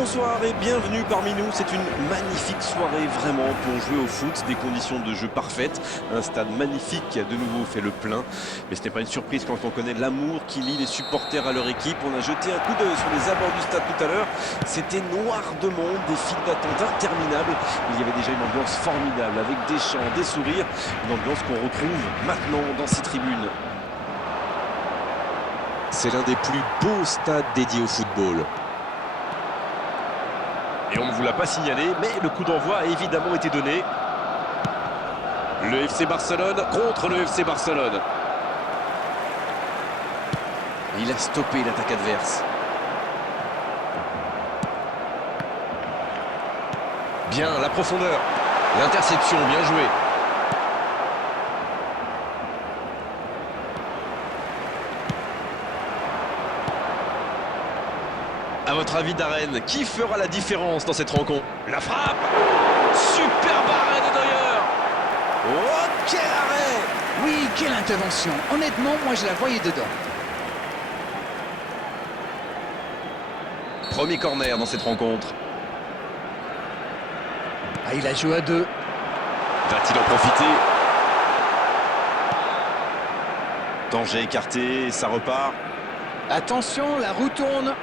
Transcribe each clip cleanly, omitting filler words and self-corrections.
Bonsoir et bienvenue parmi nous. C'est une magnifique soirée vraiment pour jouer au foot, des conditions de jeu parfaites, un stade magnifique qui a de nouveau fait le plein. Mais ce n'est pas une surprise quand on connaît l'amour qui lie les supporters à leur équipe. On a jeté un coup d'œil sur les abords du stade tout à l'heure. C'était noir de monde, des files d'attente interminables. Il y avait déjà une ambiance formidable avec des chants, des sourires, une ambiance qu'on retrouve maintenant dans ces tribunes. C'est l'un des plus beaux stades dédiés au football. Et on ne vous l'a pas signalé, mais le coup d'envoi a évidemment été donné. Le FC Barcelone contre le FC Barcelone. Il a stoppé l'attaque adverse. Bien, la profondeur. L'interception, bien joué. À votre avis, Darren, qui fera la différence dans cette rencontre? La frappe! Superbe arrêt de Neuer! Oh, quel arrêt! Oui, quelle intervention! Honnêtement, moi je la voyais dedans. Premier corner dans cette rencontre. Ah, il a joué à deux. Va-t-il en profiter? Danger écarté, ça repart. Attention, la roue tourne.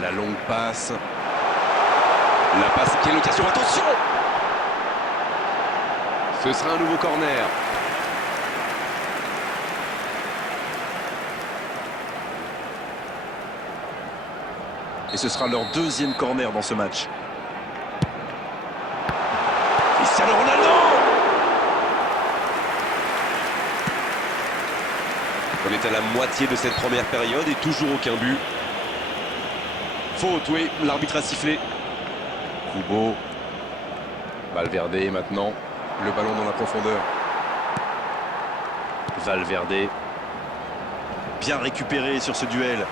La longue passe. La passe, quelle occasion, attention! Ce sera un nouveau corner. Et ce sera leur deuxième corner dans ce match. Cristiano Ronaldo! On est à la moitié de cette première période et toujours aucun but. Faute, oui, l'arbitre a sifflé. Kubo. Valverde maintenant. Le ballon dans la profondeur. Valverde. Bien récupéré sur ce duel.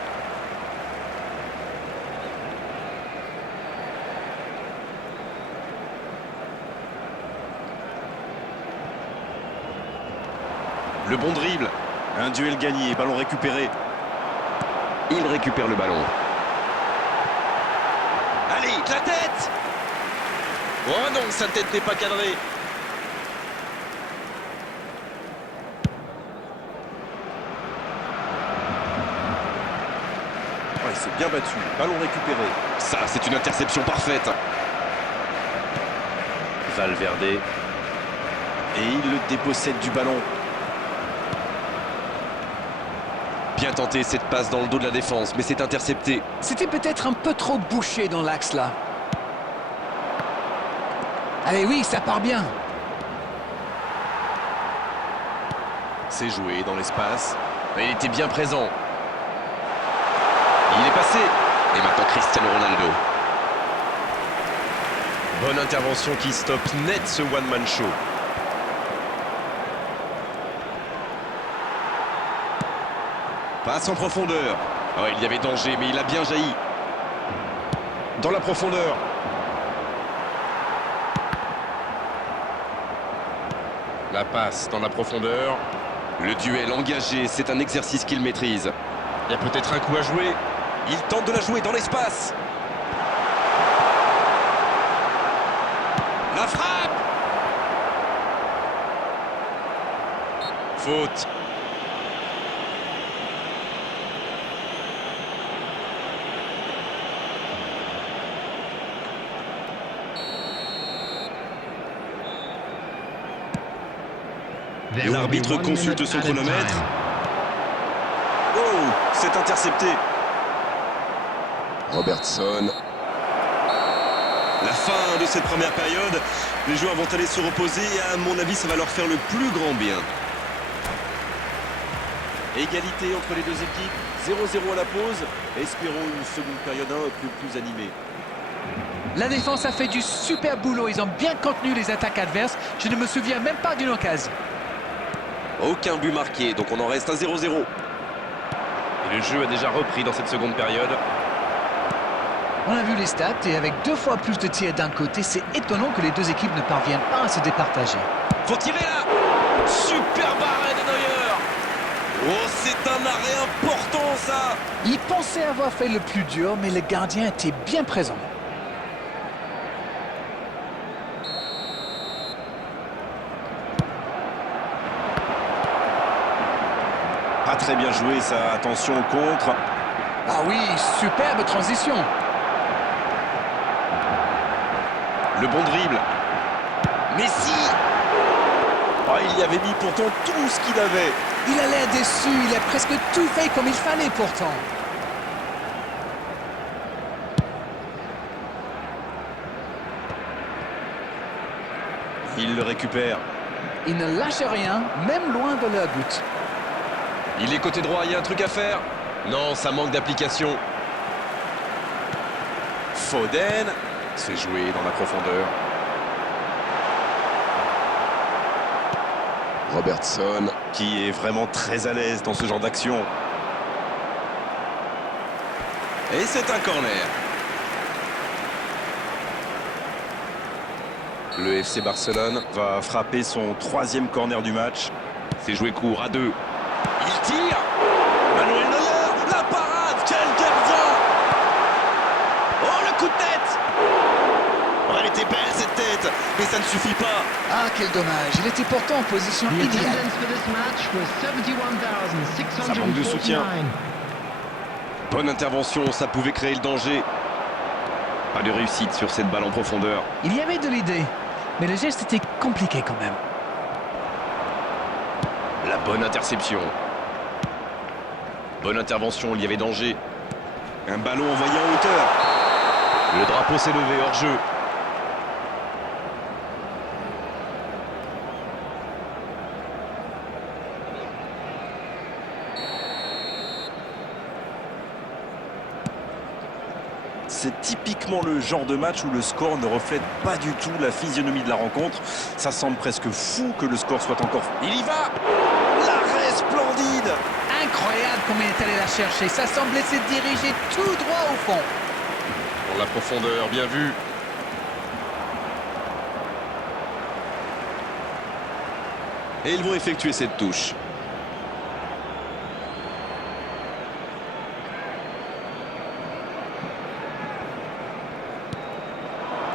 Le bon dribble. Un duel gagné, ballon récupéré. Il récupère le ballon. Allez, la tête! Oh non, sa tête n'est pas cadrée. Ouais, il s'est bien battu. Ballon récupéré. Ça, c'est une interception parfaite. Valverde. Et il le dépossède du ballon. Bien tenté cette passe dans le dos de la défense, mais c'est intercepté. C'était peut-être un peu trop bouché dans l'axe là. Allez, oui, ça part bien. C'est joué dans l'espace. Il était bien présent. Il est passé. Et maintenant Cristiano Ronaldo. Bonne intervention qui stoppe net ce one-man show. Passe en profondeur. Oh, il y avait danger, mais il a bien jailli. Dans la profondeur. La passe dans la profondeur. Le duel engagé, c'est un exercice qu'il maîtrise. Il y a peut-être un coup à jouer. Il tente de la jouer dans l'espace. La frappe! Faute. L'arbitre consulte son chronomètre. Oh, c'est intercepté. Robertson. La fin de cette première période. Les joueurs vont aller se reposer et à mon avis, ça va leur faire le plus grand bien. Égalité entre les deux équipes. 0-0 à la pause. Espérons une seconde période un peu plus animée. La défense a fait du super boulot. Ils ont bien contenu les attaques adverses. Je ne me souviens même pas d'une occasion. Aucun but marqué, donc on en reste à 0-0. Et le jeu a déjà repris dans cette seconde période. On a vu les stats et avec 2 fois plus de tirs d'un côté, c'est étonnant que les deux équipes ne parviennent pas à se départager. Faut tirer là! Superbe arrêt de Neuer! c'est un arrêt important, ça. Il pensait avoir fait le plus dur, mais le gardien était bien présent. Pas très bien joué, ça. Attention au contre. Ah oui, superbe transition. Le bon dribble. Messi. Oh, il y avait mis pourtant tout ce qu'il avait. Il a l'air déçu, il a presque tout fait comme il fallait pourtant. Il le récupère. Il ne lâche rien, même loin de leur but. Il est côté droit, il y a un truc à faire. Non, ça manque d'application. Foden. C'est joué dans la profondeur. Robertson, qui est vraiment très à l'aise dans ce genre d'action. Et c'est un corner. Le FC Barcelone va frapper son 3e corner du match. C'est joué court à 2. Il tire. Manuel Neuer, la parade. Quel gardien. Oh, le coup de tête. Oh, elle était belle cette tête, mais ça ne suffit pas. Ah, quel dommage, il était pourtant en position idéale. Ça manque de soutien. Bonne intervention, ça pouvait créer le danger. Pas de réussite sur cette balle en profondeur. Il y avait de l'idée, mais le geste était compliqué quand même. La bonne interception. Bonne intervention, il y avait danger. Un ballon envoyé en hauteur. Le drapeau s'est levé hors jeu. C'est typiquement le genre de match où le score ne reflète pas du tout la physionomie de la rencontre. Ça semble presque fou que le score soit encore... Il y va. L'arrêt splendide. Incroyable comme il est allé la chercher, ça semblait se diriger tout droit au fond. Pour la profondeur, bien vu. Et ils vont effectuer cette touche.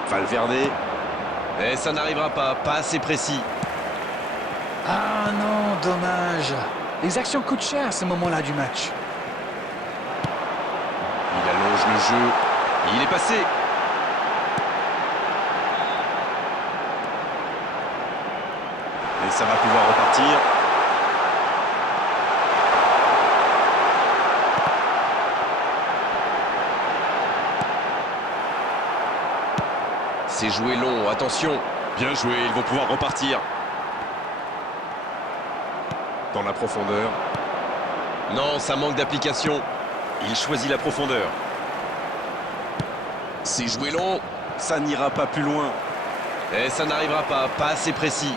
Valverde. Et ça n'arrivera pas assez précis. Ah non, dommage. Les actions coûtent cher à ce moment-là du match. Il allonge le jeu. Il est passé. Et ça va pouvoir repartir. C'est joué long, attention. Bien joué, ils vont pouvoir repartir. Dans la profondeur. Non, ça manque d'application. Il choisit la profondeur. C'est joué long. Ça n'ira pas plus loin. Et ça n'arrivera pas assez précis.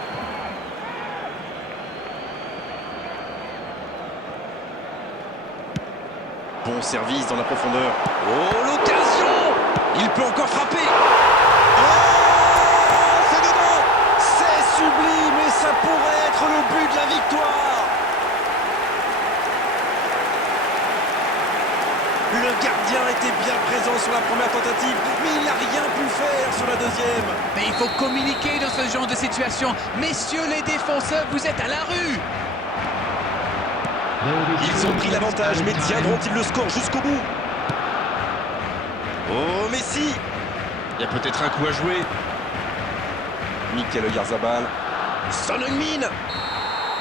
Bon service dans la profondeur. Oh, l'occasion! Il peut encore frapper. Oh, c'est dedans. C'est sublime et ça pourrait être le but de la victoire. Le gardien était bien présent sur la première tentative, mais il n'a rien pu faire sur la deuxième. Mais il faut communiquer dans ce genre de situation. Messieurs les défenseurs, vous êtes à la rue. Ils ont pris l'avantage, mais tiendront-ils le score jusqu'au bout? Oh, Messi! Il y a peut-être un coup à jouer. Mikel Oyarzabal. Son Heung-min.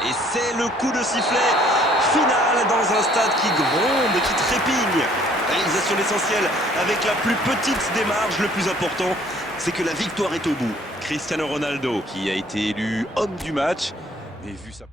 Et c'est le coup de sifflet final dans un stade qui gronde, qui trépigne. Réalisation l'essentiel avec la plus petite des marges. Le plus important, c'est que la victoire est au bout. Cristiano Ronaldo, qui a été élu homme du match, mais vu sa...